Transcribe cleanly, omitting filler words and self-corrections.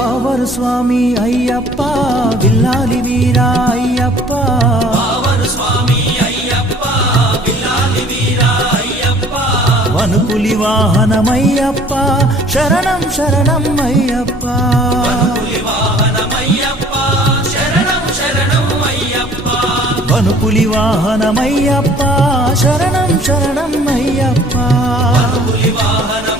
పావరు స్వామి అయ్యప్ప విల్లాలి వీరా అయ్యప్ప పావరు స్వామి అయ్యప్ప విల్లాలి వీరా అయ్యప్ప వనుపులి వాహనమయ్యప్ప శరణం శరణం అయ్యప్ప వనుపులి వాహనమయ్యప్ప శరణం శరణం అయ్యప్ప వనుపులి వాహనమయ్యప్ప శరణం శరణం అయ్యప్ప వనుపులి వాహనం